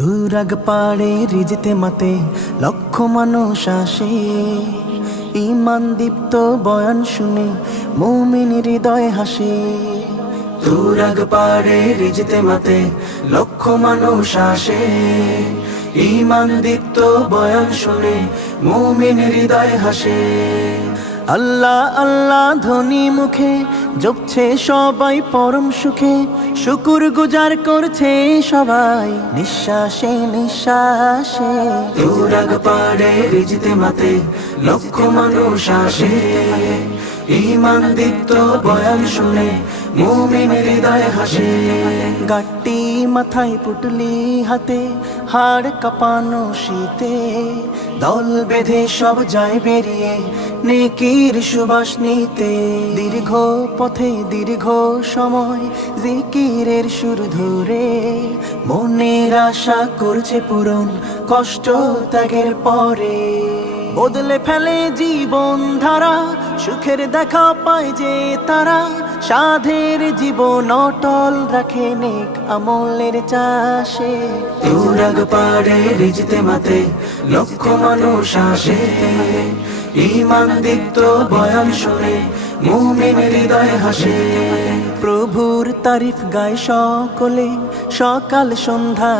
তুরাগ পাড়ে রিজতে মাতে লক্ষ মানুষ আসে, ঈমান দীপ্ত বয়ান শুনে মুমিন হৃদয় হাসে। তুরাগ পাড়ে রিজতে মাতে লক্ষ মানুষ আসে, ঈমান দীপ্ত বয়ান শুনে মুমিন হৃদয় হাসে। আল্লাহ আল্লাহ ধ্বনি মুখে জপছে সবাই পরম সুখে, শুকুর গুজার করছে সবাই নিঃশ্বাসে নিঃশ্বাসে। তুরাগ পাড়ে রিজতে মাতে লক্ষ মানুষ আসে, ঈমান দীপ্ত বয়ান শুনে মুমিন হৃদয় হাসে। গাট্টি মাথায় পুটলি হাতে হাড় কাঁপানো শীতে, দল বেঁধে সব যায় বেরিয়ে নেকির সুবাস নিতে। দীর্ঘ পথে দীর্ঘ সময় জিকিরের সুর ধরে, মনের আশা করছে পূরণ কষ্ট ত্যাগের পরে। বদলে ফেলে জীবন ধারা, সুখের দেখা পায় যে তারা, সাধের জীবন অটল রাখে নেক আমলের চাষে। তুরাগ পাড়ে রিজতে মাতে লক্ষ মানুষ আসে, ঈমান দীপ্ত বয়ান শুনে মুমিন হৃদয় হাসে। প্রভুর তারিফ গায় সকলে সকাল সন্ধ্যা।